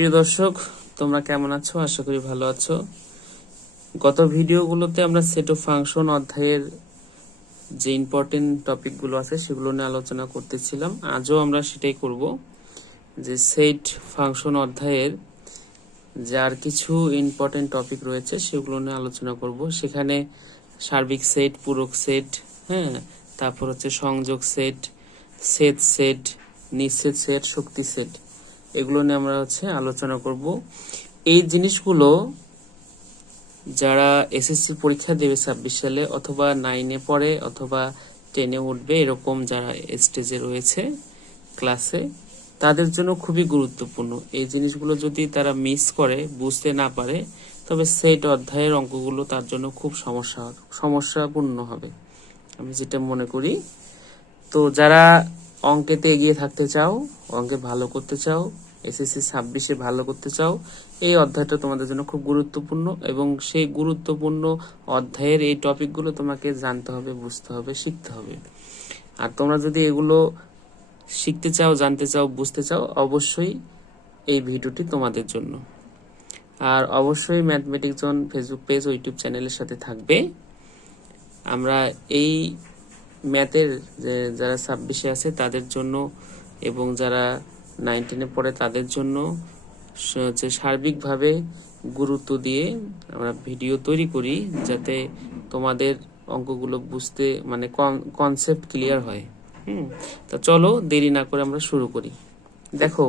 প্রিয় দর্শক, তোমরা কেমন আছো? আশা করি ভালো আছো। গত ভিডিওগুলোতে আমরা সেট অফ ফাংশন অধ্যায়ের যে ইম্পর্টেন্ট টপিকগুলো আছে সেগুলো নিয়ে আলোচনা করতেছিলাম। আজও আমরা সেটাই করব যে সেট ফাংশন অধ্যায়ের যার কিছু ইম্পর্টেন্ট টপিক রয়েছে সেগুলো নিয়ে আলোচনা করব। সেখানে সার্বিক সেট পূরক সেট হ্যাঁ তারপর হচ্ছে সংযোগ সেট সেট সেট নিঃসেট সেট শক্তি সেট এগুলো নিয়ে আমরা হচ্ছে আলোচনা করব। এই জিনিসগুলো যারা এসএসসি পরীক্ষা দেবে ছাব্বিশ সালে অথবা নাইনে পড়ে অথবা টেনে উঠবে, এরকম যারা স্টেজে রয়েছে ক্লাসে তাদের জন্য খুবই গুরুত্বপূর্ণ। এই জিনিসগুলো যদি তারা মিস করে, বুঝতে না পারে, তবে সেট অধ্যায়ের অঙ্কগুলো তার জন্য খুব সমস্যা, সমস্যাপূর্ণ হবে। আমি যেটা মনে করি, তো যারা অঙ্কেতে এগিয়ে থাকতে চাও, অঙ্কে ভালো করতে চাও এসএসসি ছাব্বিশে ভালো করতে চাও, এই অধ্যায়টা তোমাদের জন্য খুব গুরুত্বপূর্ণ এবং সেই গুরুত্বপূর্ণ অধ্যায়ের এই টপিকগুলো তোমাকে জানতে হবে, বুঝতে হবে, শিখতে হবে। আর তোমরা যদি এগুলো শিখতে চাও, জানতে চাও, বুঝতে চাও, অবশ্যই এই ভিডিওটি তোমাদের জন্য। আর অবশ্যই ম্যাথমেটিক্স জোন ফেসবুক পেজ ও ইউটিউব চ্যানেলের সাথে থাকবে। আমরা এই ম্যাথের যারা ছাব্বিশে আছে তাদের জন্য এবং যারা নাইনটিনে পড়ে তাদের জন্য হচ্ছে সার্বিকভাবে গুরুত্ব দিয়ে আমরা ভিডিও তৈরি করি যাতে তোমাদের অঙ্কগুলো বুঝতে মানে কনসেপ্ট ক্লিয়ার হয়। হুম? তা চলো দেরি না করে আমরা শুরু করি। দেখো,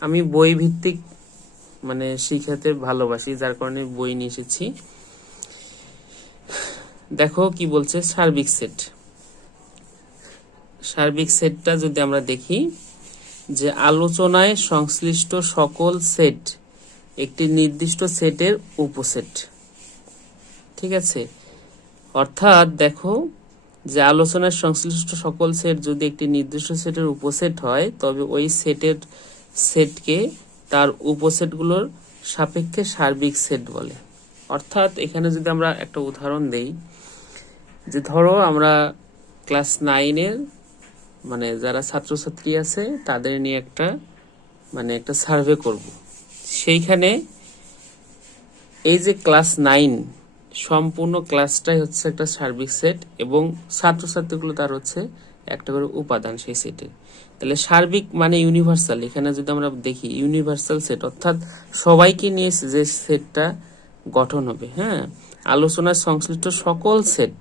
আমি বই ভিত্তিক মানে শিখাতে ভালোবাসি, যার কারণে বই নিয়ে এসেছি। দেখো কি বলছে সার্বিক সেট। সার্বিক সেটটা যদি আমরা দেখি যে আলোচনায় সংশ্লিষ্ট সকল সেট, একটি নির্দিষ্ট সেটের উপসেট। ঠিক আছে? অর্থাৎ দেখো, যে আলোচনার সংশ্লিষ্ট সকল সেট যদি একটি নির্দিষ্ট সেটের উপসেট হয়, তবে ওই সেটের সেটকে তার উপসেটগুলোর সাপেক্ষে সার্বিক সেট বলে। অর্থাৎ এখানে যদি আমরা একটা উদাহরণ দেই, যে ধরো আমরা ক্লাস নাইনের মানে যারা ছাত্রছাত্রী আছে, তাদের নিয়ে একটা মানে একটা সার্ভে করব। সেইখানে এই যে ক্লাস নাইন সম্পূর্ণ ক্লাসটাই হচ্ছে একটা সার্বিক সেট এবং ছাত্রছাত্রীগুলো তার হচ্ছে একটা করে উপাদান সেই সেটের তাহলে সার্বিক মানে ইউনিভার্সাল এখানে যদি আমরা দেখি ইউনিভার্সাল সেট অর্থাৎ সবাইকে নিয়ে যে সেটটা গঠন হবে হ্যাঁ? আলোচনার সংশ্লিষ্ট সকল সেট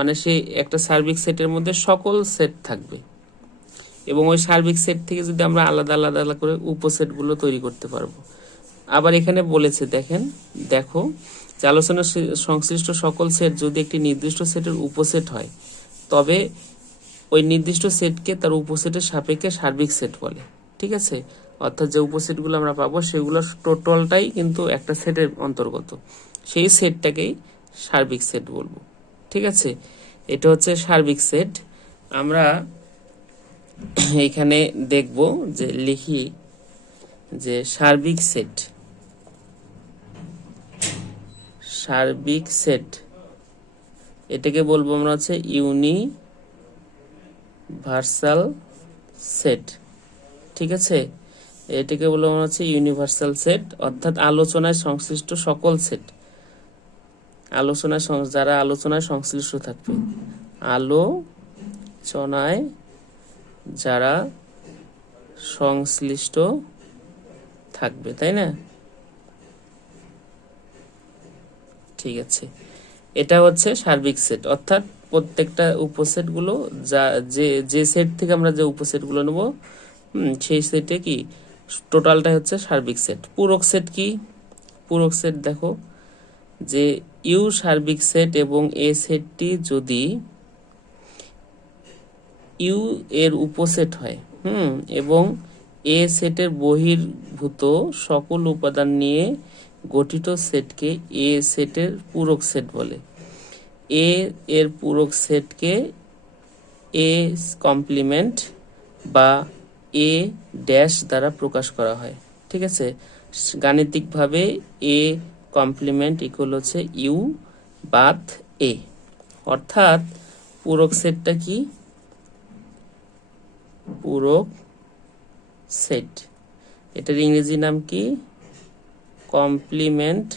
মানে সেই একটা সার্বিক সেটের মধ্যে সকল সেট থাকবে। এবং ওই সার্বিক সেট থেকে যদি আমরা আলাদা আলাদা আলাদা করে উপসেটগুলো তৈরি করতে পারব। আবার এখানে বলেছে, দেখেন, দেখো, যে আলোচনার সংশ্লিষ্ট সকল সেট যদি একটি নির্দিষ্ট সেটের উপসেট হয়, তবে ওই নির্দিষ্ট সেটকে তার উপসেটের সাপেক্ষে সার্বিক সেট বলে। ঠিক আছে? অর্থাৎ যে উপসেটগুলো আমরা পাবো সেগুলো টোটালটাই কিন্তু একটা সেটের অন্তর্গত। সেই সেটটাকেই সার্বিক সেট বলব। ঠিক আছে? এটা হচ্ছে সার্বিক সেট। আমরা এখানে দেখব যে লিখি যে সার্বিক সেট। সার্বিক সেট। এটাকে বলব আমরা হচ্ছে ইউনিভার্সাল সেট। ঠিক আছে? এটাকে বলব আমরা হচ্ছে ইউনিভার্সাল সেট, অর্থাৎ আলোচনায় সংশ্লিষ্ট সকল সেট। আলোচনায় সং- যারা আলোচনায় সংশ্লিষ্ট থাকবে। আলোচনায় যারা সংশ্লিষ্ট থাকবে, তাই না? ঠিক আছে। এটা হচ্ছে সার্বিক সেট অর্থাৎ প্রত্যেকটা উপসেটগুলো যা যে যে সেট থেকে আমরা যে উপসেটগুলো নেব সেই সেটে কি? টোটালটাই হচ্ছে সার্বিক সেট পূরক সেট কি? পূরক সেট দেখো। যে ইউ সার্বিক সেট এবং এ সেটটি যদি ইউ এর উপসেট হয়, হুম, এবং এ সেটের বহির্ভূত সকল উপাদান নিয়ে গঠিত সেটকে এ সেটের পূরক সেট বলে। এ এর পূরক সেটকে এ কমপ্লিমেন্ট বা এ ড্যাশ দ্বারা প্রকাশ করা হয়, ঠিক আছে? গাণিতিকভাবে এ কমপ্লিমেন্ট ইকুয়াল হচ্ছে ইউ বাদ এ অর্থাৎ পূরক সেটটা কি? পূরক সেট। এটার ইংরেজি নাম কি? কমপ্লিমেন্ট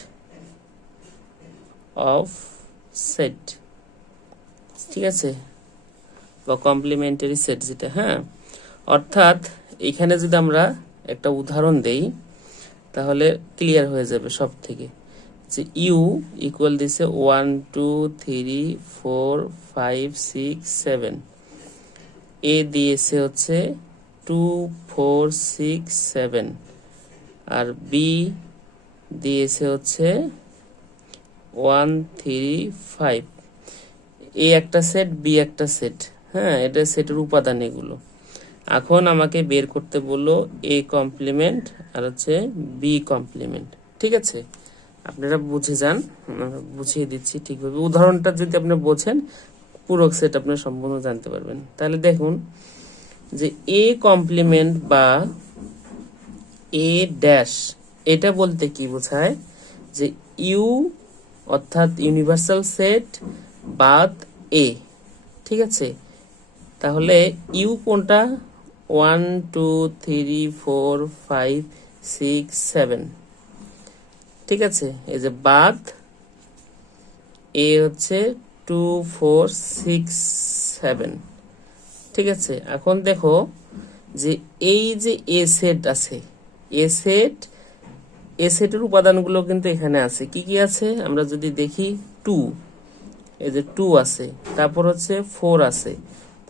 অফ সেট ঠিক আছে? বা কমপ্লিমেন্টারি সেট যেটা হ্যাঁ? অর্থাৎ এখানে যদি আমরা একটা উদাহরণ দেই, তাহলে ক্লিয়ার হয়ে যাবে সব থেকে ইউ ইকুয়াল দিছে one two three four five six seven A দিয়েছে হচ্ছে টু ফোর সিক্স সেভেন আর বি দিয়েছে হচ্ছে ওয়ান থ্রি ফাইভ এ একটা সেট বি একটা সেট হ্যাঁ এটা সেটের উপাদান এগুলো। এখন আমাকে বের করতে বলল এ কমপ্লিমেন্ট আর হচ্ছে বি কমপ্লিমেন্ট ঠিক আছে? আপনারা বুঝে যান বুঝিয়ে দিচ্ছি ঠিকভাবে উদাহরণটা যদি আপনি বোঝেন, পুরো সেট আপনি সম্পূর্ণ জানতে পারবেন। তাহলে দেখুন যে এ কমপ্লিমেন্ট বা এ ড্যাশ এটা বলতে কি বোঝায়? যে ইউ অর্থাৎ ইউনিভার্সাল সেট বাদ এ ঠিক আছে? তাহলে ইউ কোনটা? One two three four five six seven ঠিক আছে? এই যে বাদ, এ হচ্ছে টু ফোর সিক্স সেভেন ঠিক আছে? এখন দেখো যে এই যে এ সেট আছে এ সেট এ সেটের উপাদানগুলো কিন্তু এখানে আছে। কি কি আছে? আমরা যদি দেখি টু এই যে টু আছে, তারপর হচ্ছে ফোর আছে,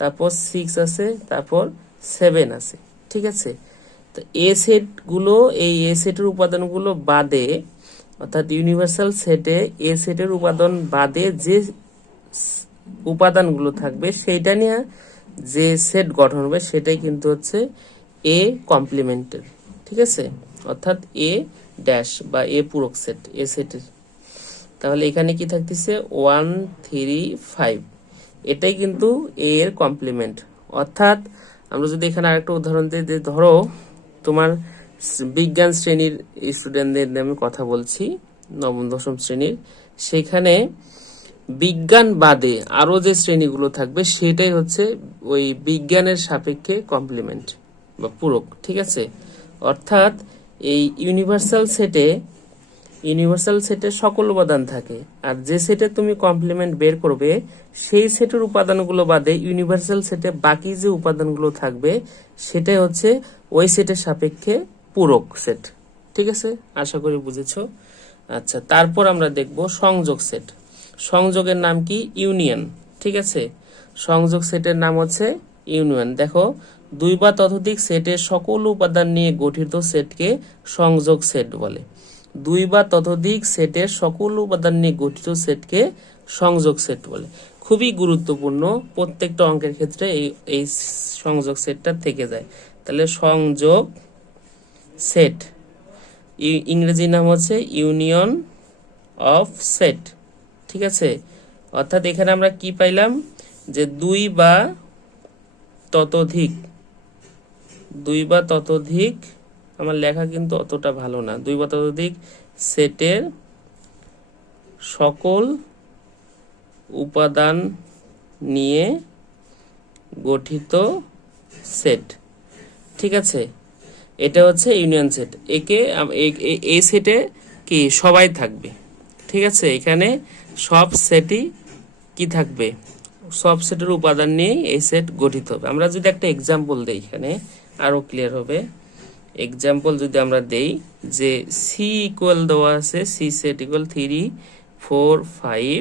তারপর সিক্স আছে, তারপর সেভেন আছে। ঠিক আছে? তো এ সেটগুলো এই এ সেটের উপাদানগুলো বাদে অর্থাৎ ইউনিভার্সাল সেটে এ সেটের উপাদান বাদে যে উপাদানগুলো থাকবে, সেইটা নিয়ে যে সেট গঠন হবে, সেটাই কিন্তু হচ্ছে এ কমপ্লিমেন্টের ঠিক আছে? অর্থাৎ এ ড্যাশ বা এ পূরক সেট এ সেটের তাহলে এখানে কি থাকতেছে? ওয়ান থ্রি ফাইভ এটাই কিন্তু এ এর কমপ্লিমেন্ট অর্থাৎ আমরা যদি এখানে আরেকটা উদাহরণ দিই যে ধরো তোমার বিজ্ঞান শ্রেণির স্টুডেন্টদের নিয়ে আমি কথা বলছি, নবম, দশম শ্রেণির। সেখানে বিজ্ঞান বাদে আরও যে শ্রেণীগুলো থাকবে, সেটাই হচ্ছে ওই বিজ্ঞানের সাপেক্ষে কমপ্লিমেন্ট বা পূরক, ঠিক আছে? অর্থাৎ এই ইউনিভার্সাল সেটে ইউনিভার্সাল সেটে সকল উপাদান থাকে। আর যে সেটে তুমি কমপ্লিমেন্ট বের করবে, সেই সেটের উপাদানগুলো বাদে ইউনিভার্সাল সেটে বাকি যে উপাদানগুলো থাকবে, সেটাই হচ্ছে ওই সেটের সাপেক্ষে পূরক সেট ঠিক আছে? আশা করি বুঝেছ? আচ্ছা তারপর আমরা দেখব সংযোগ সেট সংযোগের নাম কি? ইউনিয়ন, ঠিক আছে? সংযোগ সেটের নাম হচ্ছে ইউনিয়ন। দেখো, দুই বা ততোধিক সেটের সকল উপাদান নিয়ে গঠিত সেটকে সংযোগ সেট বলে। দুই বা ততোধিক সেটের সকল উপাদান নিয়ে গঠিত সেটকে সংযোগ সেট বলে। খুবই গুরুত্বপূর্ণ, প্রত্যেকটা অঙ্কের ক্ষেত্রে এই এই সংযোগ সেটটা থেকে যায়। তাহলে সংযোগ সেট ইংরেজি নাম হচ্ছে ইউনিয়ন অফ সেট। ঠিক আছে? অর্থাৎ এখানে আমরা কি পাইলাম? যে দুই বা ততোধিক, দুই বা ততোধিক, আমার লেখা কিন্তু অতটা ভালো না। দুই বা ততোধিক সেটের সকল উপাদান নিয়ে গঠিত সেট। ঠিক আছে? এটা হচ্ছে ইউনিয়ন সেট। একে এই সেটে কি সবাই থাকবে। ঠিক আছে? এখানে সব সেটই কি থাকবে? সব সেটের উপাদান নিয়েই এই সেট গঠিত হবে। আমরা যদি একটা এক্সাম্পল দিই এখানে আরও ক্লিয়ার হবে। এক্সাম্পল যদি আমরা দেই যে সি ইকুয়াল দেওয়া আছে C set equal three four five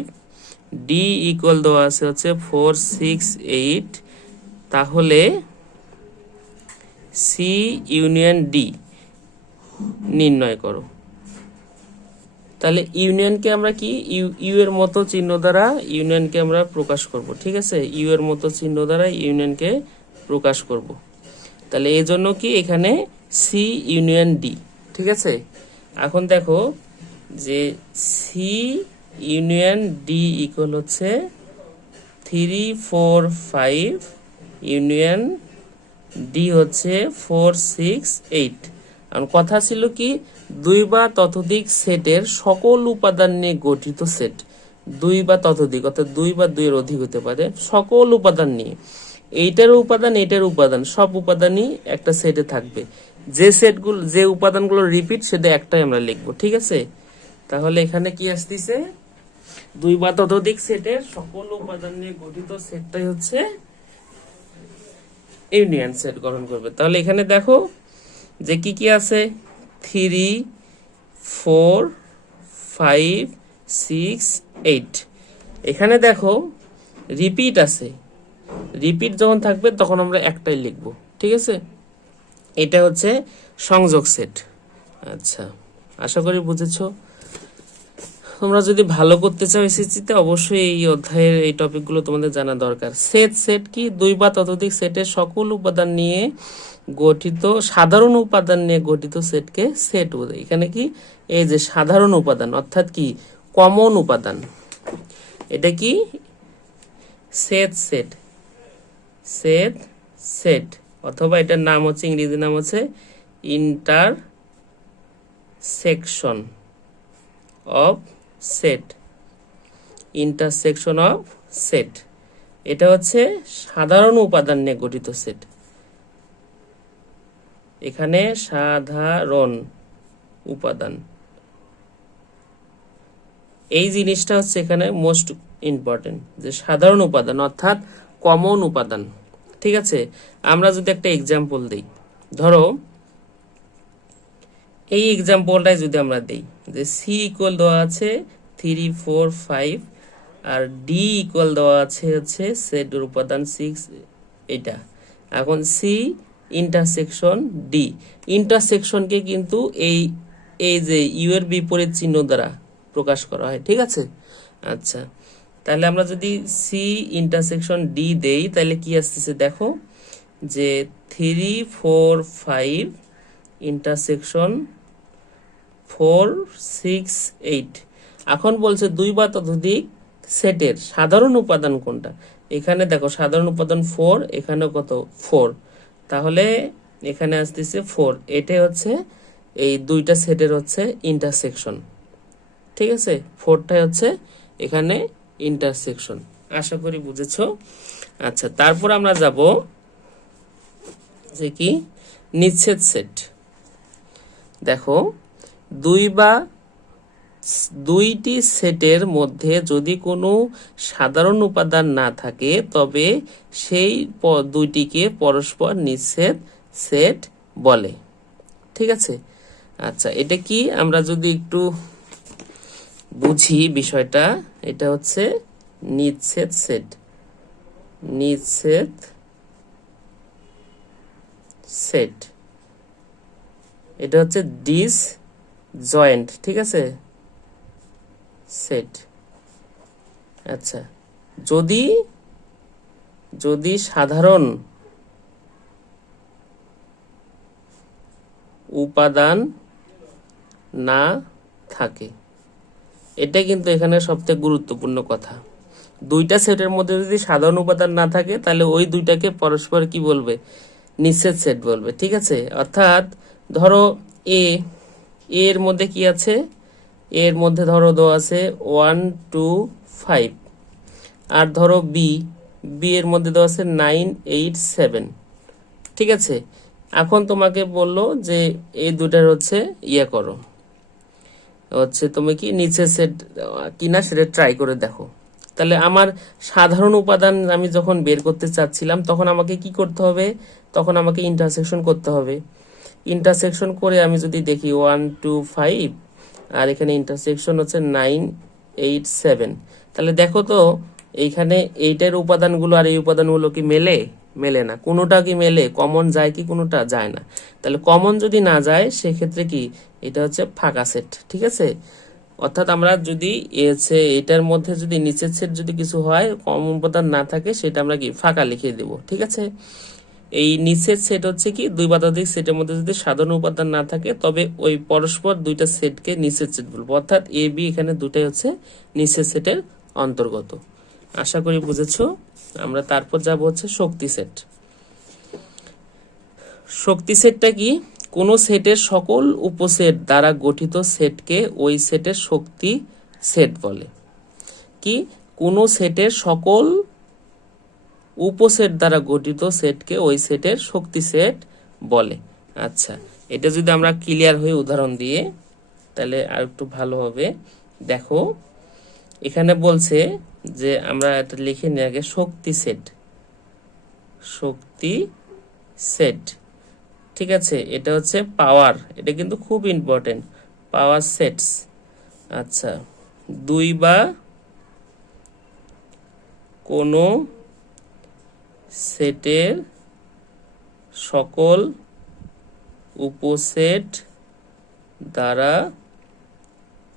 D equal দেওয়া আছে হচ্ছে ফোর সিক্স এইট তাহলে সি ইউনিয়ন ডি নির্ণয় করো। তাহলে ইউনিয়নকে আমরা কি? ইউ ইউ এর মতো চিহ্ন দ্বারা ইউনিয়নকে আমরা প্রকাশ করব, ঠিক আছে? ইউ এর মতো চিহ্ন দ্বারা ইউনিয়নকে প্রকাশ করব। তাহলে এই জন্য কি এখানে সি ইউনিয়ন ডি, ঠিক আছে? এখন দেখো যে সি ইউনিয়ন ডি ইকুয়াল হচ্ছে three four five union D হচ্ছে ফোর সিক্স এইট আর কথা ছিল কি দুই বা ততোধিক সেটের সকল উপাদান নিয়ে গঠিত সেট দুই বা ততোধিক, অর্থাৎ দুই বা দুইয়ের অধিক হতে পারে সকল উপাদান নিয়ে। এইটার উপাদান এইটার উপাদান, সব উপাদানই একটা সেটে থাকবে। যে সেটগুলো যে উপাদানগুলো রিপিট সেটা একটাই আমরা লিখব, ঠিক আছে? তাহলে এখানে কি আসতেছে? দুই বা ততোধিক সেটের সকল উপাদান নিয়ে গঠিত সেটটাই হচ্ছে ইউনিয়ন সেট গঠন করবে। তাহলে এখানে দেখো যে কি কি আছে? Three four five six eight এখানে দেখো রিপিট আছে। রিপিট যখন থাকবে তখন আমরা একটাই লিখব, ঠিক আছে? এটা হচ্ছে সংযোগ সেট আচ্ছা আশা করি বুঝেছ? তোমরা যদি ভালো করতে চাও এসএসসিতে, অবশ্যই এই অধ্যায়ের এই টপিকগুলো তোমাদের জানা দরকার। সেট সেট কি? দুই বা ততোধিক সেটের সকল উপাদান নিয়ে গঠিত, সাধারণ উপাদান নিয়ে গঠিত সেটকে সেট বলে। এখানে কি? এই যে সাধারণ উপাদান, অর্থাৎ কি? কমন উপাদান। এটা কি? Set set. Set set. অথবা এটার নাম হচ্ছে ইংরেজি নাম হচ্ছে intersection of set. Intersection of set. এটা হচ্ছে সাধারণ উপাদান নিয়ে গঠিত সেট। এখানে সাধারণ উপাদান। এই জিনিসটা হচ্ছে এখানে মোস্ট ইম্পর্টেন্ট যে সাধারণ উপাদান, অর্থাৎ কমন উপাদান। ঠিক আছে? আমরা যদি একটা এক্সাম্পল দিই। ধরো এই এক্সাম্পলটাই যদি আমরা দিই, যে সি ইকুয়াল দেওয়া আছে থ্রি ফোর ফাইভ আর ডি ইকুয়াল দেওয়া আছে হচ্ছে সেটের উপাদান সিক্স এটা। এখন সি ইন্টারসেকশন ডি ইন্টারসেকশনকে কিন্তু এই এই যে ইউ এর বিপরীত চিহ্ন দ্বারা প্রকাশ করা হয়, ঠিক আছে? আচ্ছা তাহলে আমরা যদি সি ইন্টারসেকশন ডি দেই, তাহলে কি আসতেছে দেখো, যে three four five intersection four, six, eight. এখন বলছে দুই বা ততোধিক সেটের সাধারণ উপাদান কোনটা? এখানে দেখো সাধারণ উপাদান ফোর এখানে কত? ফোর। তাহলে এখানে আসতেছে ফোর। এটাই হচ্ছে এই দুইটা সেটের হচ্ছে ইন্টারসেকশন ঠিক আছে? ফোরটাই হচ্ছে এখানে ইন্টারসেকশন আশা করি বুঝেছ? আচ্ছা তারপর আমরা যাব যে কি? নিচ্ছেদ সেট। দেখো দুই বা দুইটি সেটের মধ্যে যদি কোনো সাধারণ উপাদান না থাকে, তবে সেই দুইটিকে পরস্পর নিষেধ সেট বলে। ঠিক আছে? আচ্ছা এটা কি? আমরা যদি একটু বুঝি বিষয়টা, এটা হচ্ছে নিচ্ছেদ সেট। নিচ্ছেদ সেট। এটা হচ্ছে ডিস জয়েন্ট, ঠিক আছে? সেট। আচ্ছা। যদি যদি সাধারণ উপাদান না থাকে, এটা কিন্তু এখানে সবথেকে গুরুত্বপূর্ণ কথা। দুইটা সেটের মধ্যে যদি সাধারণ উপাদান না থাকে, তাহলে ওই দুইটাকে পরস্পর কি বলবে? নিষেধ সেট বলবে, ঠিক আছে? অর্থাৎ ধরো এ এর মধ্যে কি আছে? এর মধ্যে ধরো দেওয়া আছে ওয়ান, টু, ফাইভ। আর ধরো বি বি এর মধ্যে দেওয়া আছে নাইন, এইট, সেভেন। ঠিক আছে? এখন তোমাকে বলল যে এই দুটার হচ্ছে ইয়ে করো। হচ্ছে তুমি কি নিচে সেট কিনা সেটা ট্রাই করে দেখো। তাহলে আমার সাধারণ উপাদান আমি যখন বের করতে চাচ্ছিলাম, তখন আমাকে কি করতে হবে? তখন আমাকে ইন্টারসেকশন করতে হবে। ইন্টারসেকশন করে আমি যদি দেখি ওয়ান টু ফাইভ আর এখানে ইন্টারসেকশন হচ্ছে নাইন এইট সেভেন তাহলে দেখো তো, এইখানে এইটার উপাদানগুলো আর এই উপাদানগুলো কি মেলে? মেলে না। কোনোটা কি মেলে? কমন যায় কি, কোনোটা যায় না। তাহলে কমন যদি না যায়, সেক্ষেত্রে কি? এটা হচ্ছে ফাঁকা সেট ঠিক আছে? অর্থাৎ আমরা যদি এ হচ্ছে এটার মধ্যে যদি নিচের সেট যদি কিছু হয় কমন উপাদান না থাকে, সেটা আমরা কি? ফাঁকা লিখে দেব, ঠিক আছে? এই নিচের সেট হচ্ছে কি, দুই বাদাধিক সেটের মধ্যে যদি সাধারণ উপাদান না থাকে, তবে ওই পরস্পর দুইটা সেটকে নিচের সেট বলব। অর্থাৎ এ বি এখানে দুটাই হচ্ছে নিচের সেটের অন্তর্গত। আশা করি বুঝেছ, আমরা তারপর যাব হচ্ছে শক্তি সেট শক্তি সেটটা কি, কোন সেটের সকল উপসেট দ্বারা গঠিত সেটকে ওই সেটের শক্তি সেট বলে। কি, কোন সেটের সকল উপসেট দ্বারা গঠিত সেটকে ওই সেটের শক্তি সেট বলে। আচ্ছা এটা যদি আমরা ক্লিয়ার হয়ে উদাহরণ দিয়ে, তাহলে আর একটু ভালো হবে। দেখো, এখানে বলছে যে আমরা এটা লিখে নিয়ে আগে শক্তি সেট। শক্তি সেট, ঠিক আছে? এটা হচ্ছে পাওয়ার, এটা কিন্তু খুব ইম্পর্টেন্ট, পাওয়ার সেটস। আচ্ছা দুই বা কোনো সেটের সকল উপসেট দ্বারা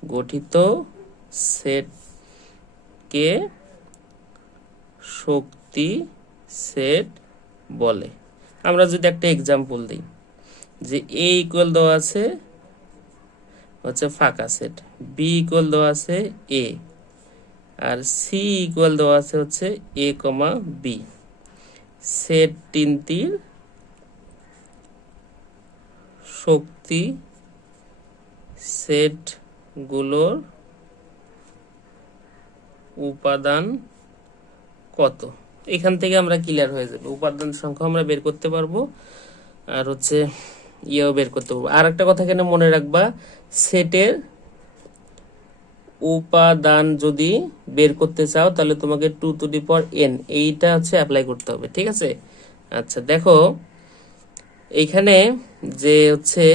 গঠিত সেটকে শক্তি সেট বলে। আমরা যদি একটা এক্সাম্পল দিই, যে এ ইকুয়াল দেওয়া আছে হচ্ছে ফাঁকা সেট বি ইকুয়াল দেওয়া আছে এ আর সি ইকুয়াল দেওয়া আছে হচ্ছে এ কমা বি সেট তিনটির শক্তি সেটগুলোর উপাদান কত? এখান থেকে আমরা ক্লিয়ার হয়ে যাবে। উপাদান সংখ্যা আমরা বের করতে পারব। আর হচ্ছে ইয়েও বের করতে পারব। আর একটা কথা এখানে মনে রাখবা, সেটের উপাদান যদি বের করতে চাও, তাহলে তোমাকে টু টু দি পর এন এইটা হচ্ছে অ্যাপ্লাই করতে হবে, ঠিক আছে? আচ্ছা দেখো, এইখানে যে হচ্ছে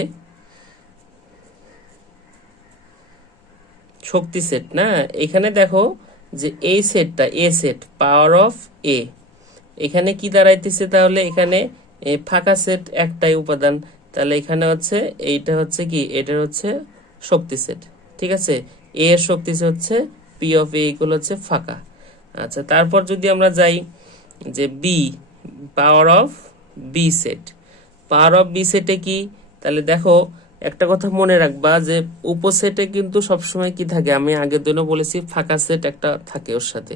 শক্তি সেট না? এখানে দেখো যে এই সেটটা এ সেট পাওয়ার অফ এ এখানে কি দাঁড়াইতেছে তাহলে? এখানে ফাঁকা সেট একটাই উপাদান, তাহলে এখানে হচ্ছে, এইটা হচ্ছে কি? এটা হচ্ছে শক্তি সেট ঠিক আছে? এ এর শক্তি হচ্ছে পি অফ এ ইকুয়াল হচ্ছে ফাঁকা। আচ্ছা তারপর যদি আমরা যাই যে B power of B set power of B সেটে কি? তাহলে দেখো, একটা কথা মনে রাখবা যে উপসেটে কিন্তু সবসময় কি থাকে? আমি আগের দিনও বলেছি, ফাঁকা সেট একটা থাকে ওর সাথে।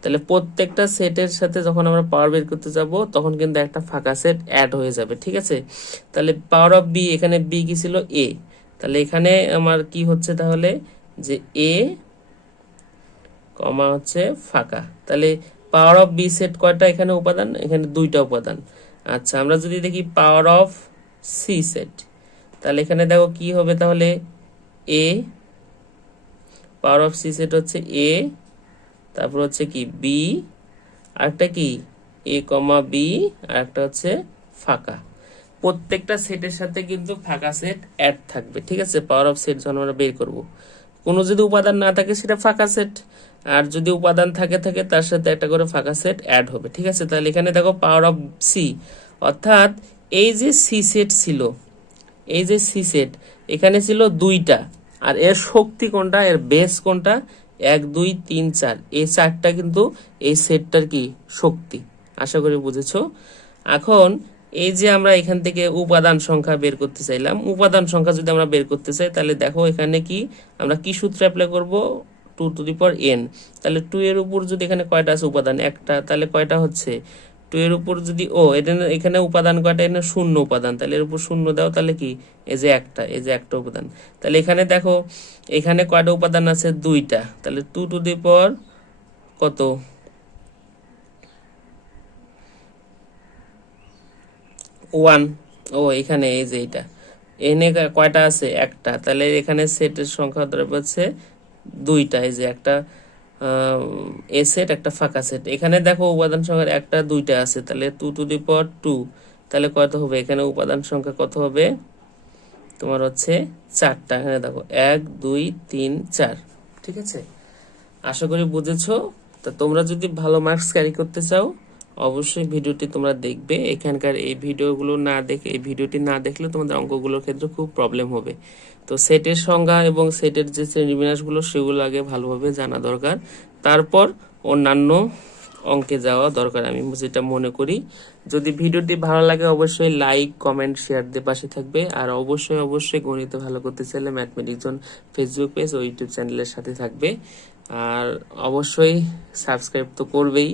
তাহলে প্রত্যেকটা সেটের সাথে যখন আমরা পাওয়ার বের করতে যাব, তখন কিন্তু একটা ফাঁকা সেট অ্যাড হয়ে যাবে, ঠিক আছে? তাহলে পাওয়ার অফ বি এখানে বি কি ছিল? এ তাহলে এখানে আমার কি হচ্ছে তাহলে? যে এ কমা হচ্ছে ফাঁকা। তাহলে পাওয়ার অফ বি সেট কয়টা এখানে উপাদান? এখানে দুইটা উপাদান। আচ্ছা আমরা যদি দেখি পাওয়ার অফ সি সেট তাহলে এখানে দেখো কি হবে তাহলে? A power of C set হচ্ছে এ তারপর হচ্ছে কি বি আরেকটা কি? এ কমা বি আর একটা হচ্ছে ফাঁকা। প্রত্যেকটা সেটের সাথে কিন্তু ফাঁকা সেট অ্যাড থাকবে, ঠিক আছে? পাওয়ার অফ সেট যখন আমরা বের করব। কোনো যদি উপাদান না থাকে, সেটা ফাঁকা সেট আর যদি উপাদান থাকে থাকে, তার সাথে একটা করে ফাঁকা সেট অ্যাড হবে, ঠিক আছে? তাহলে এখানে দেখো পাওয়ার অফ সি অর্থাৎ এই যে সি সেট ছিল, এই যে সি সেট এখানে ছিল দুইটা। আর এর শক্তি কোনটা? এর বেস কোনটা? এক, দুই, তিন, চার। এই চারটা কিন্তু, এই সেটটার কি? শক্তি। আশা করি বুঝেছ? এখন এই যে আমরা এখান থেকে উপাদান সংখ্যা বের করতে চাইলাম, উপাদান সংখ্যা যদি আমরা বের করতে চাই, তাহলে দেখো এখানে কি, আমরা কি সূত্র অ্যাপ্লাই করব? টু টু দি পর এন তাহলে টু এর উপর যদি এখানে কয়টা আছে? উপাদান একটা। তাহলে কয়টা হচ্ছে? টু এর উপর যদি, ও এটা এখানে উপাদান কয়টা? এখানে শূন্য উপাদান। তাহলে এর উপর শূন্য দাও, তাহলে কি? এই যে একটা, এই যে একটা উপাদান। তাহলে এখানে দেখো, এখানে কয়টা উপাদান আছে? দুইটা। তাহলে টু টু দি পর কত? ওয়ান ও, এখানে এই যে এটা। এনে কয়টা আছে? একটা। তাহলে এখানে সেটের সংখ্যা হচ্ছে দুইটা। এই যে একটা এ সেট একটা ফাঁকা সেট এখানে দেখো উপাদান সংখ্যার একটা, দুইটা আছে। তাহলে two two the power two তাহলে কত হবে? এখানে উপাদান সংখ্যা কত হবে? তোমার হচ্ছে চারটা। এখানে দেখো, এক, দুই, তিন, চার। ঠিক আছে? আশা করি বুঝেছ? তা তোমরা যদি ভালো মার্কস ক্যারি করতে চাও অবশ্যই ভিডিওটি তোমরা দেখবে। এখানকার এই ভিডিওগুলো না দেখে, এই ভিডিওটি না দেখলে তোমাদের অঙ্কগুলোর ক্ষেত্রে খুব প্রবলেম হবে। তো সেটের সংজ্ঞা এবং সেটের যে শ্রেণীবিন্যাসগুলো, সেগুলো আগে ভালোভাবে জানা দরকার। তারপর অন্যান্য অঙ্কে যাওয়া দরকার, আমি যেটা মনে করি। যদি ভিডিওটি ভালো লাগে, অবশ্যই লাইক কমেন্ট শেয়ার দিয়ে পাশে থাকবে। আর অবশ্যই অবশ্যই গণিত ভালো করতে চাইলে ম্যাথমেটিক্স জোন ফেসবুক পেজ ও ইউটিউব চ্যানেলের সাথে থাকবে। আর অবশ্যই সাবস্ক্রাইব তো করবেই।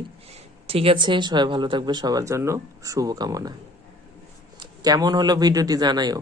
ঠিক আছে সবাই ভালো থাকবে সবার জন্য শুভকামনা। কেমন হলো ভিডিওটি জানাইও।